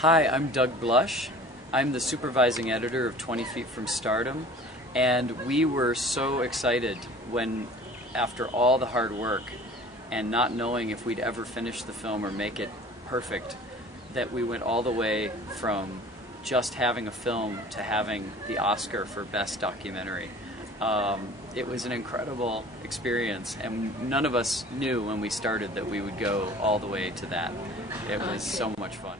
Hi, I'm Doug Blush. I'm the supervising editor of 20 Feet from Stardom, and we were so excited when, after all the hard work and not knowing if we'd ever finish the film or make it perfect, that we went all the way from just having a film to having the Oscar for Best Documentary. It was an incredible experience, and none of us knew when we started that we would go all the way to that. It was so much fun.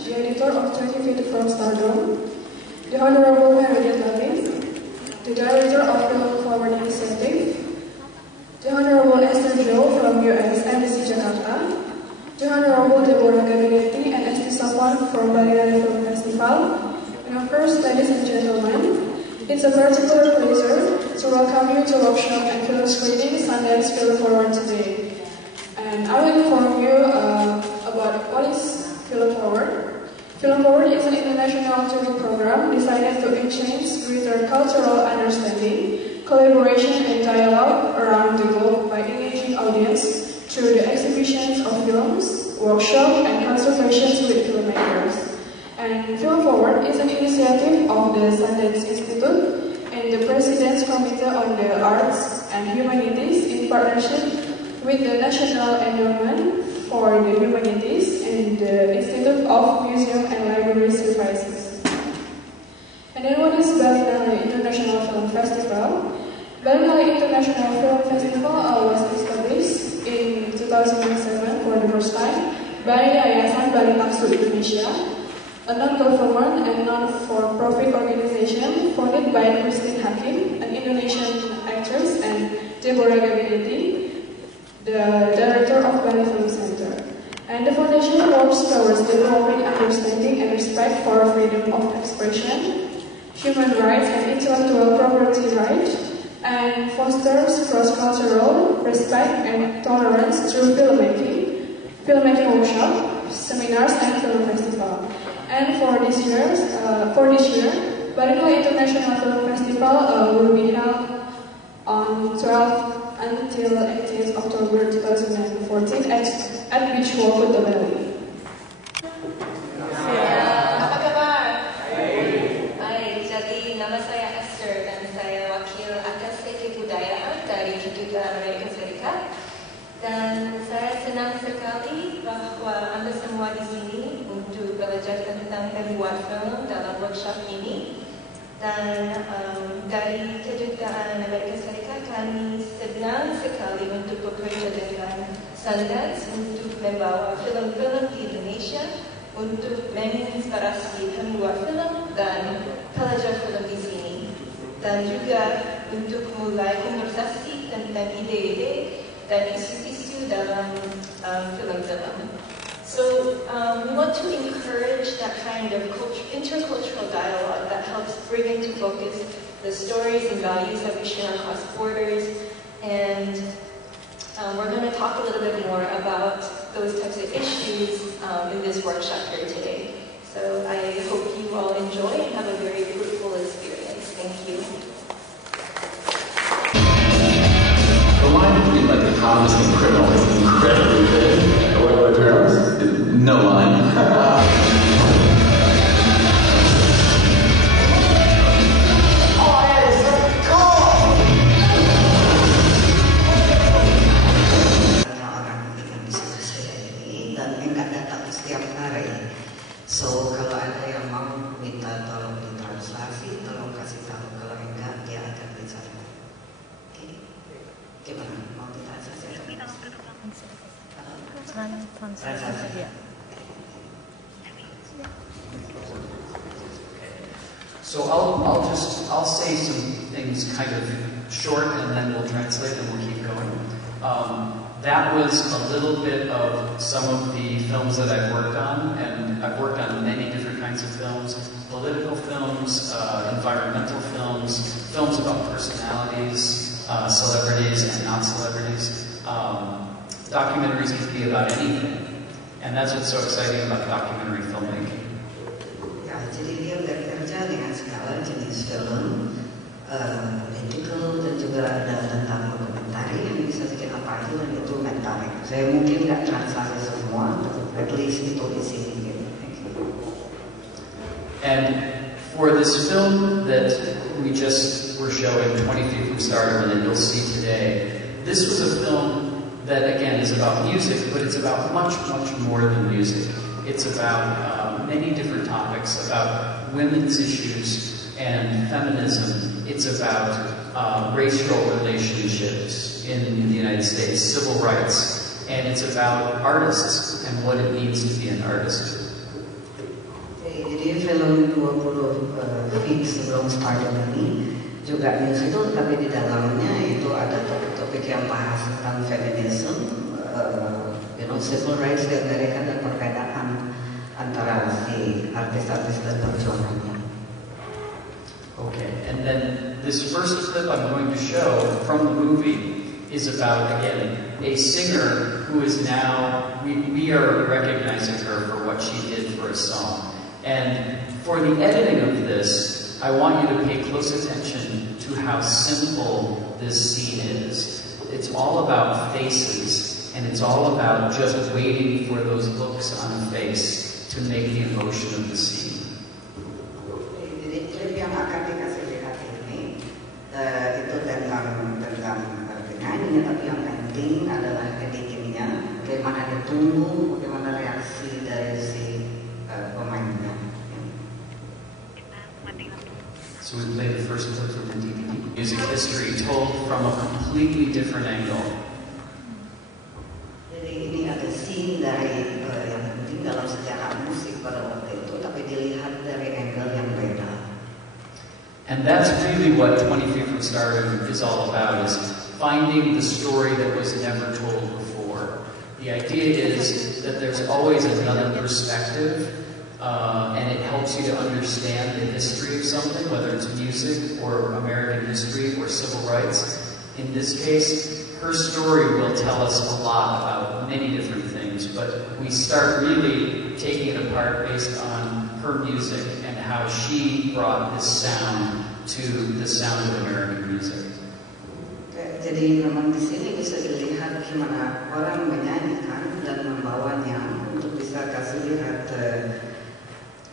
The editor of 20 Feet from Stardom, the Honorable Meredith, the Director of Film Forward Initiative, the Honorable Esther Joe from US Embassy Jakarta, the Honorable Deborah Gabinetti and Esti Safwan from Budaya Film Festival. And first, ladies and gentlemen, it's a particular pleasure to welcome you to workshop and film screening Sundance Film Forward today. And I will inform you about what is Film Forward. Film Forward is an international touring program designed to exchange greater cultural understanding, collaboration, and dialogue around the globe by engaging audience through the exhibitions of films, workshops, and consultations with filmmakers. And Film Forward is an initiative of the Sundance Institute and the President's Committee on the Arts and Humanities in partnership with the National Endowment for the Humanities and the Institute of Museum and Library Services. And then what is Berbagai International Film Festival? Berbagai International Film Festival was established in 2007 for the first time by Yayasan Berinteraksi Indonesia, a non-government and non-for-profit organization founded by Christine Hakim, an Indonesian actress, and Deborah Gabinetti, the director of Bali Film Center. And the foundation works towards developing understanding and respect for freedom of expression, human rights and intellectual property rights, and fosters cross-cultural respect and tolerance through filmmaking workshops, seminars, and film festival. And for this year, Melalui International Film Festival will be held on 12th until 18th October 2014 at Beach Walk, Kota Bali. Apa kabar? Baik, jadi nama saya Esther dan saya wakil Atas Budaya dari Kedutaan Amerika Serikat. Dan saya senang sekali bahwa Anda semua di sini untuk belajar tentang membuat film dalam workshop ini. Dan dari Kedutaan Amerika Serikat kami senang sekali untuk bekerja dengan Sundance untuk membawa film-film di Indonesia untuk menginspirasi pembuat film dan pelajar film di sini, dan juga untuk mulai konversasi tentang ide-ide dan isu-isu dalam film-film. So we want to encourage that kind of intercultural dialogue that helps bring into focus the stories and values that we share across borders. And we're going to talk a little bit more about those types of issues in this workshop here today. So I hope you all enjoy and have a very fruitful experience. Thank you. The line between like economist and criminal is incredibly thin. What terms? No line. So kalau ada yang mau minta tolong ditranslasi, tolong kasih tahu. Kalau enggak, dia akan bicara. Oke, gimana? Mau ditranslasi? Translasi. So I'll say some things kind of short, and then we'll translate and we'll keep going. That was a little bit of some of the films that I've worked on, and I've worked on many different kinds of films, political films, environmental films, films about personalities, celebrities and not celebrities. Documentaries can be about anything, and that's what's so exciting about documentary filmmaking. Ya, jadi dia bekerja dengan segala jenis film, political dan juga ada tentang dokumenter yang bisa bikin apa aja, dan itu menarik. Saya mungkin nggak translate semua, at least itu isi mungkin. And for this film that we just were showing, 20 Feet from Stardom, and that you'll see today, this was a film that, again, is about music, but it's about much, much more than music. It's about many different topics, about women's issues and feminism. It's about racial relationships in the United States, civil rights, and it's about artists and what it means to be an artist. Jadi film 20 feet sebelum Stardom ini juga musical, tapi di dalamnya itu ada topik-topik yang bahas tentang feminism, civil rights di Amerika, dan perbedaan antara si artis-artis dan perjuangannya. Okay, and then this first clip I'm going to show from the movie is about, again, a singer who is now, we are recognizing her for what she did for a song. And for the editing of this, I want you to pay close attention to how simple this scene is. It's all about faces, and it's all about just waiting for those looks on a face to make the emotion of the scene. Jadi klip yang akan dikasih lihat ini itu tentang penyanyi, tapi yang penting adalah editingnya, bagaimana ditunggu, bagaimana reaksi dari si pemainnya. So we played the first clip from the DVD. Music history told from a completely different angle. Jadi ini ada scene dari yang penting dalam sejarah musik pada waktu itu, tapi dilihat dari angle yang beda. And that's really what 20 Feet from Stardom is all about, is finding the story that was never told before. The idea is that there's always another perspective, and it helps you to understand the history of something, whether it's music or American history or civil rights. In this case, her story will tell us a lot about many different things, but we start really taking it apart based on her music and how she brought this sound to the sound of American music. Jadi memang di sini bisa dilihat gimana orang menyanyikan dan membawanya untuk bisa kasih lihat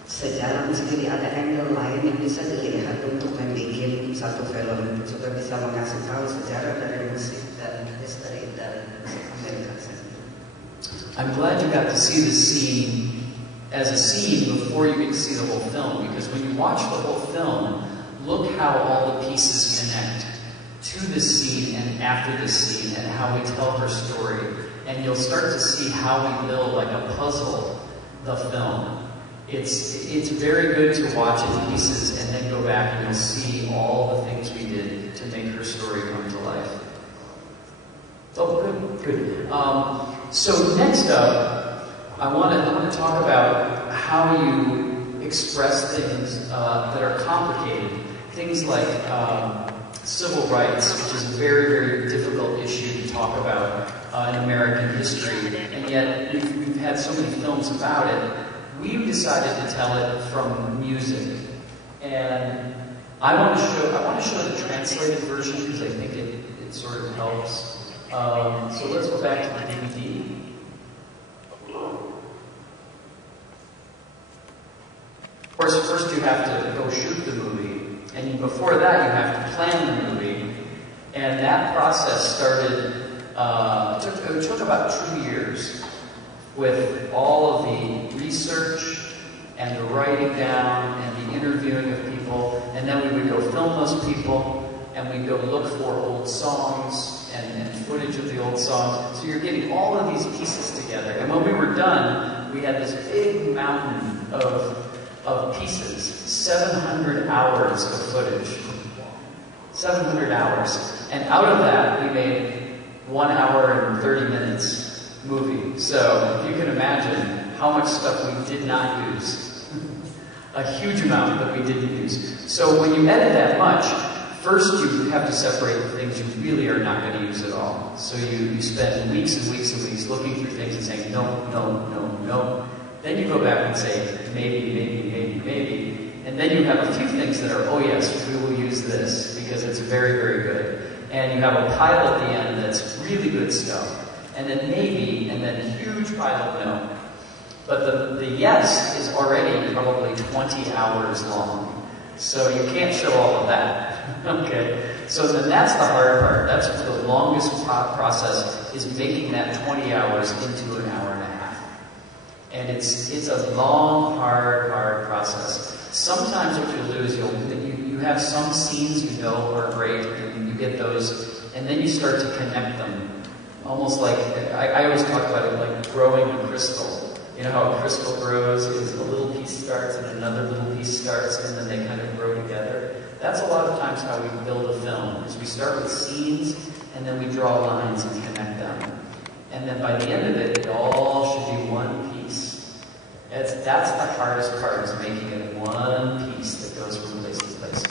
sejarah musik. Jadi ada angle lain yang bisa dilihat untuk membuat satu film, juga bisa mengasih tahu sejarah dari musik dan history dari musik Amerika. I'm glad you got to see the scene as a scene before you get to see the whole film, because when you watch the whole film, look how all the pieces connect to the scene and after the scene, and how we tell her story. And you'll start to see how we build, like a puzzle, the film. It's very good to watch in pieces and then go back and you'll see all the things we did to make her story come to life. Oh, good. So next up, I want to talk about how you express things that are complicated. Things like civil rights, which is a very, very difficult issue to talk about in American history, and yet we've had so many films about it. We decided to tell it from music, and I want to show the translated version because I think it sort of helps. So let's go back to the DVD. Of course, first you have to go shoot the movie, and before that you have to plan the movie, and that process started, it took about 2 years with all of the research and the writing down and the interviewing of people, and then we would go film those people, and we'd go look for old songs and footage of the old songs. So you're getting all of these pieces together, and when we were done, we had this big mountain of pieces, 700 hours of footage. 700 hours. And out of that, we made 1 hour and 30 minutes movie. So if you can imagine how much stuff we did not use. A huge amount that we didn't use. So when you edit that much, first you have to separate the things you really are not going to use at all. So you spend weeks and weeks and weeks looking through things and saying, no, no, no, no. Then you go back and say, maybe, maybe, maybe, maybe. And then you have a few things that are, oh yes, we will use this because it's very, very good. And you have a pile at the end that's really good stuff. And then maybe, and then a huge pile of no. But the yes is already probably 20 hours long. So you can't show all of that. Okay? So then that's the hard part. That's the longest process, is making that 20 hours into an hour and a half. And it's a long, hard process. Sometimes what you'll do is you have some scenes you know are great, and you get those, and then you start to connect them. Almost like, I always talk about it like growing a crystal. You know how a crystal grows, is a little piece starts and another little piece starts, and then they kind of grow together. That's a lot of times how we build a film, is we start with scenes, and then we draw lines and connect them. And then by the end of it, it all should be one piece. That's the hardest part, is making it one piece that goes from place to place.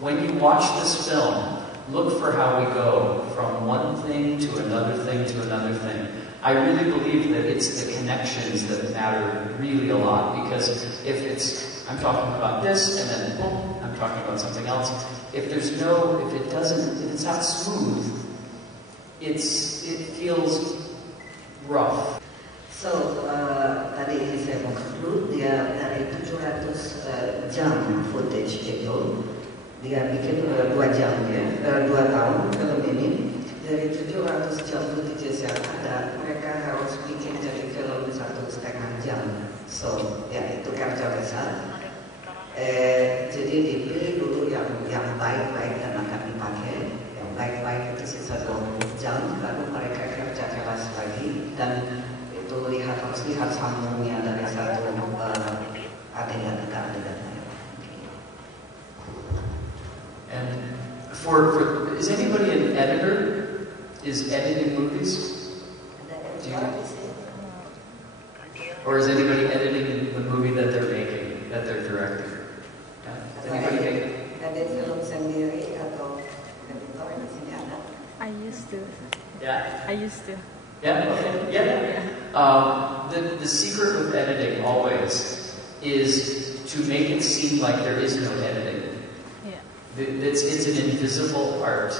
When you watch this film, look for how we go from one thing to another thing to another thing. I really believe that it's the connections that matter really a lot, because if I'm talking about this and then boom, I'm talking about something else. If it's not smooth, it feels rough. So, tadi ini saya mau conclude, dia dari 700 jam footage itu, dia bikin 2 jam ya, 2 tahun film ini. Dari 700 jam footage yang ada, mereka harus bikin jadi film 1,5 jam. So, ya itu kerja besar. Jadi dipilih dulu yang baik-baik dan akan dipakai. Yang baik-baik itu sisa 20 jam, lalu mereka kerja keras lagi, dan itu harus lihat sambungnya dari satu adegan ke adegan. And is anybody an editor? Is editing movies? Or is anybody editing the movie that they're making, that they're directing? Does anybody make it? Edit film sendiri atau editor di sini ada? I used to. Yeah? I used to. Yeah? Okay. Yeah. The secret with editing always is to make it seem like there is no editing. Yeah. It's an invisible art.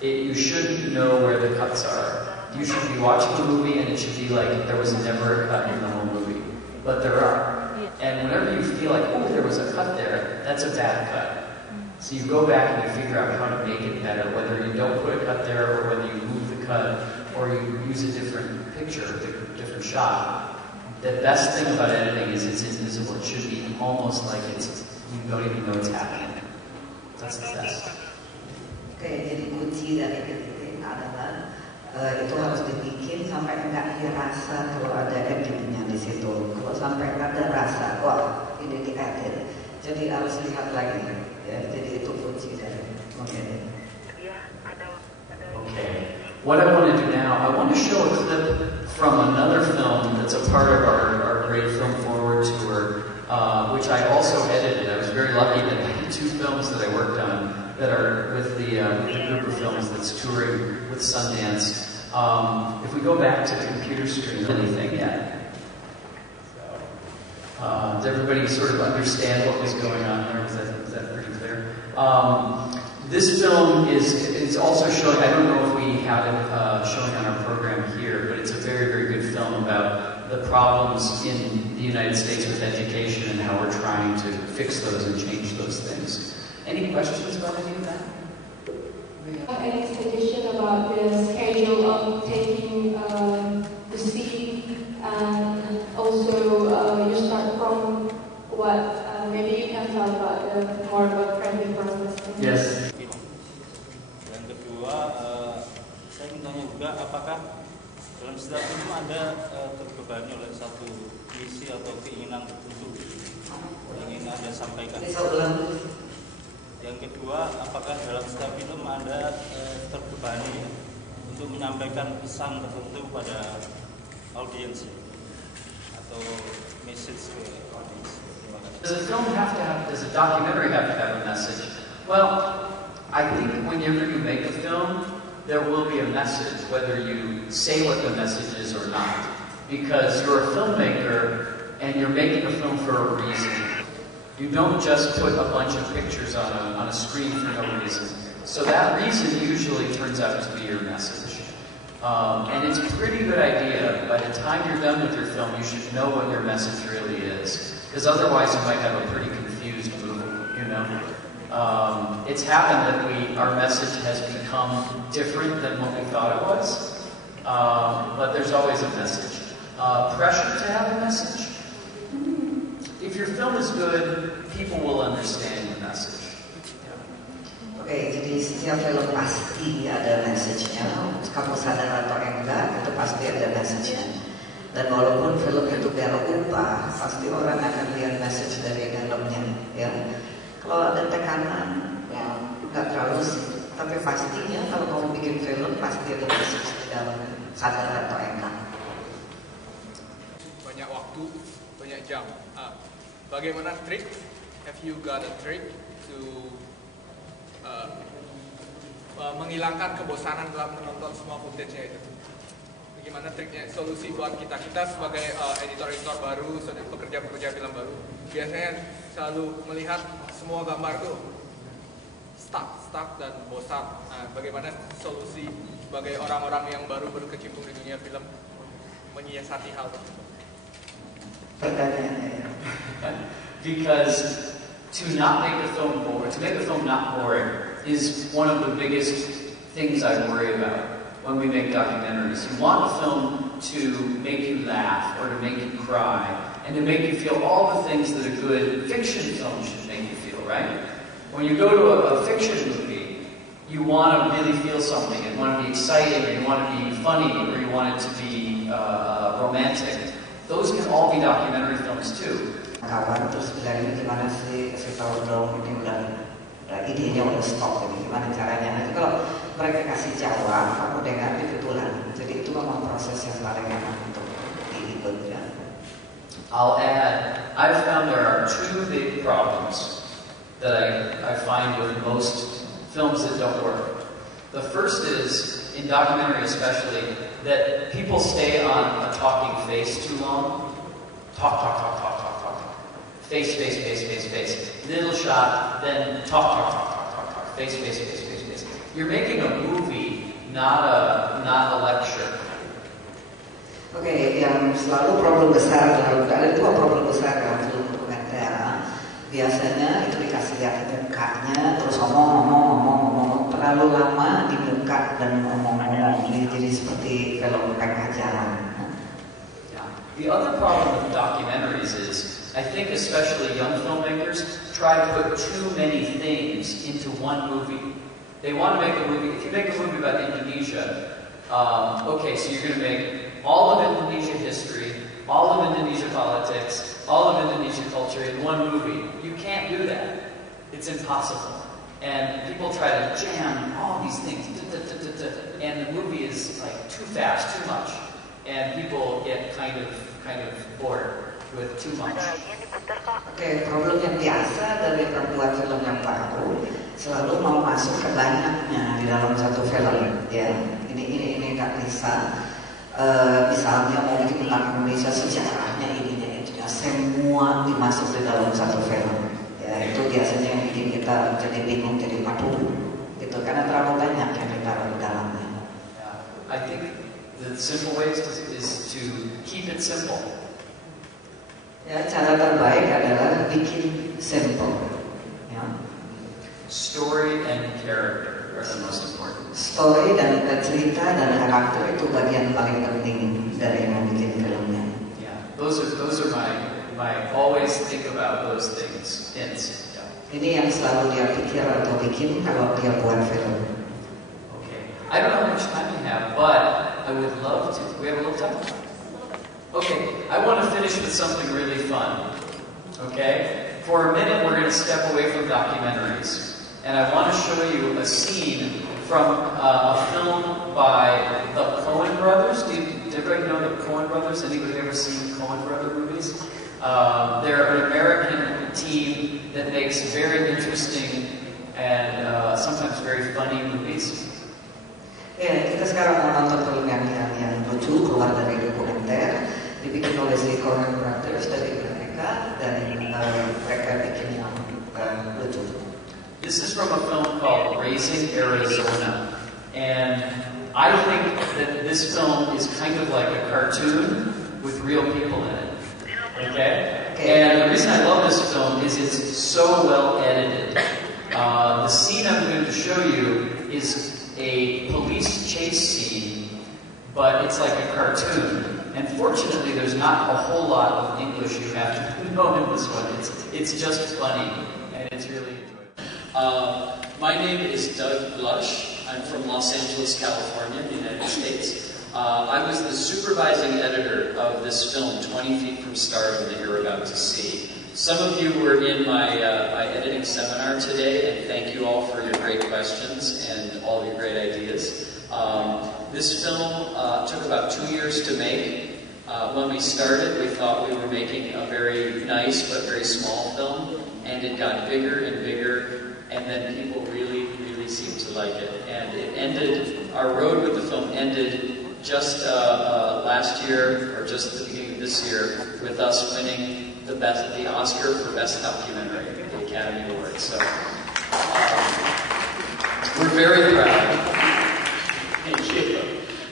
You shouldn't know where the cuts are. You should be watching the movie and it should be like there was never a cut in the whole movie. But there are. Yeah. And whenever you feel like, oh, there was a cut there, that's a bad cut. So you go back and you figure out how to make it better, whether you don't put a cut there or whether you move the cut or you use a different picture, a different shot. The best thing about editing is it's invisible. It should be almost like you don't even know it's happening. That's the best. Oke, jadi kunci dari editing adalah itu harus dibikin sampai enggak dirasa kalau ada editingnya di situ. Kalau sampai ada rasa, wah ini diedit. Jadi harus lihat lagi. Ya, jadi itu kunci dari mengedit. Okay. What I want to do now, I want to show a clip from another film that's a part of our Great Film Forward tour, which I also edited. I was very lucky that I had 2 films that I worked on that are with the group of films that's touring with Sundance. If we go back to the computer screen, anything yet? Does everybody sort of understand what was going on there? Is that pretty clear? This film is also showing, I don't know if we have it showing on our program here, but it's a very, very good film about the problems in the United States with education and how we're trying to fix those and change those things. Any questions about any of that? Any suggestion about the schedule of taking the seat, and also you start from what? Maybe you can talk about more about creative process. Yes. Yang kedua, saya ingin tanya juga, apakah dalam setiap film ada terbebani oleh satu misi atau keinginan tertentu yang ingin Anda sampaikan? Yang kedua, apakah dalam setiap film Anda terbebani untuk menyampaikan pesan tertentu pada audiens atau message ke audiens? Does a film have to have, does a documentary have to have a message? Well, I think whenever you make a film, there will be a message, whether you say what the message is or not. Because you're a filmmaker and you're making a film for a reason. You don't just put a bunch of pictures on a screen for no reason. So that reason usually turns out to be your message. And it's a pretty good idea. By the time you're done with your film, you should know what your message really is. Because otherwise you might have a pretty confused movie, you know? It's happened that our message has become different than what we thought it was. But there's always a message. Pressure to have a message? If your film is good, people will understand the message. Oke, jadi setiap film pasti ada message-nya. Kamu sadar atau enggak, itu pasti ada message-nya. Dan walaupun film itu berubah, pasti orang akan lihat message dari dalamnya. Ya, kalau ada tekanan, ya nggak terlalu sih. Tapi pastinya kalau kamu bikin film, pasti ada message di dalamnya. Sadar atau enggak. Banyak waktu, banyak jam. Bagaimana trik? Have you got a trick to menghilangkan kebosanan dalam menonton semua footage-nya itu? Bagaimana triknya? Solusi buat kita sebagai editor-editor baru, pekerja-pekerja film baru, biasanya selalu melihat semua gambar tuh stuck dan bosan. Nah, bagaimana solusi sebagai orang-orang yang baru berkecimpung di dunia film menyiasati hal tersebut? Because to make a film not boring is one of the biggest things I worry about when we make documentaries. You want a film to make you laugh or to make you cry and to make you feel all the things that a good fiction film should make you feel, right? When you go to a fiction movie, you want to really feel something. You want to be exciting, or you want to be funny, or you want it to be romantic. Those can all be documentary films too. Kawan terus bilang ini gimana sih, kasih tahu dong, ini udah idenya udah stop ini, gimana caranya? Nanti kalau mereka kasih jawab, aku dengar kebetulan. Jadi itu memang proses yang paling enak untuk diikut ya. I'll add, I've found there are two big problems that I find with most films that don't work. The first is, in documentary especially, that people stay on a talking face too long. Talk. Face. Little shot, then talk. Face. You're making a movie, not a lecture. Oke, yang selalu problem besar ada dua problem besar dalam film dokumenter. Biasanya itu dikasih lihat mukanya, terus ngomong, terlalu lama di muka dan ngomong jadi seperti film pengajaran. The other problem with documentaries is, I think especially young filmmakers try to put too many things into one movie. They want to make a movie. If you make a movie about Indonesia, okay, so you're going to make all of Indonesia history, all of Indonesia politics, all of Indonesia culture in one movie. You can't do that. It's impossible. And people try to jam all these things, and the movie is like too fast, too much, and people get kind of bored with too much. Oke, problem yang biasa dari pembuat film yang baru selalu mau masuk ke banyaknya di dalam satu film. Ya, ini nggak bisa. Misalnya mau bikin tentang Indonesia, sejarahnya ininya semua dimasuk di dalam satu film. Ya, itu biasanya yang bikin kita jadi bingung, jadi aduh, gitu karena terlalu banyak yang ditaruh di dalamnya. I think the simple way is to keep it simple. Ya, cara terbaik adalah bikin simple. Ya. Story and character are the most important. Story dan cerita dan karakter itu bagian paling penting dari membuat filmnya. Yeah, those are my always think about those things. Hints. Yeah. Ini yang selalu dia pikir atau bikin kalau dia buat film. Okay, I don't know how much time we have, but I would love to. We have a little time. Okay, I want to finish with something really fun. Okay, for a minute we're going to step away from documentaries, and I want to show you a scene from a film by the Coen brothers. Did everybody know the Coen brothers? Anybody ever seen Coen brother movies? They're an American team that makes very interesting and sometimes very funny movies. Ya, kita sekarang mau nonton film yang lucu, keluar dari dokumenter, dibikin oleh si Coen Brothers dari mereka, dan mereka bikin yang lucu. This is from a film called Raising Arizona, and I think that this film is kind of like a cartoon with real people in it. Okay? And the reason I love this film is it's so well edited. The scene I'm going to show you is a police chase scene, but it's like a cartoon. And fortunately, there's not a whole lot of English you have to know in this one. It's just funny, and it's really enjoyable. My name is Doug Blush. I'm from Los Angeles, California, the United States. I was the supervising editor of this film, 20 Feet from Stardom, that you're about to see. Some of you were in my editing seminar today, and thank you all for your great questions and all your great ideas. This film took about 2 years to make. When we started, we thought we were making a very nice but very small film, and it got bigger and bigger, and then people really, really seemed to like it. And it ended, our road with the film ended just last year, or just at the beginning of this year, with us winning the Oscar for Best Documentary, the Academy Award. So we're very proud. Thank you.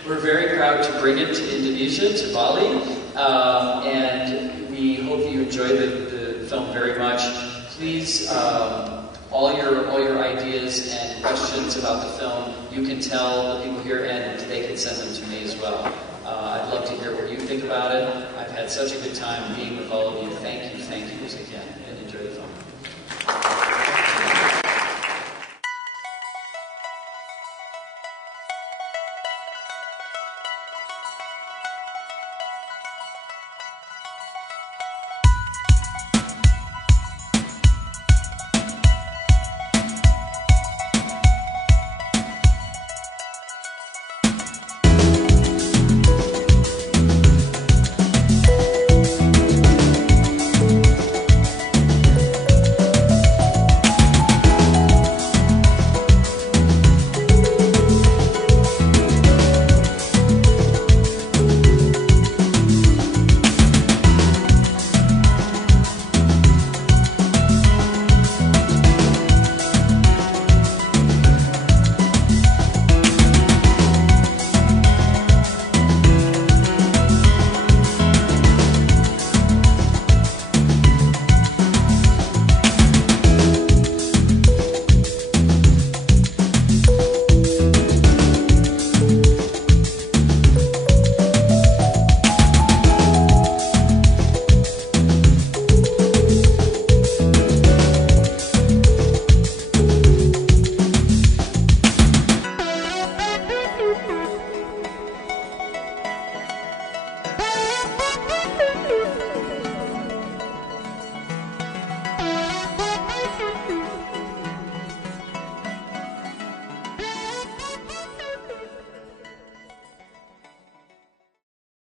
We're very proud to bring it to Indonesia, to Bali, and we hope you enjoy the film very much. Please, all your ideas and questions about the film, you can tell the people here, and they can send them to me as well. I'd love to hear what you think about it. I've had such a good time being with all of you. Thank you again.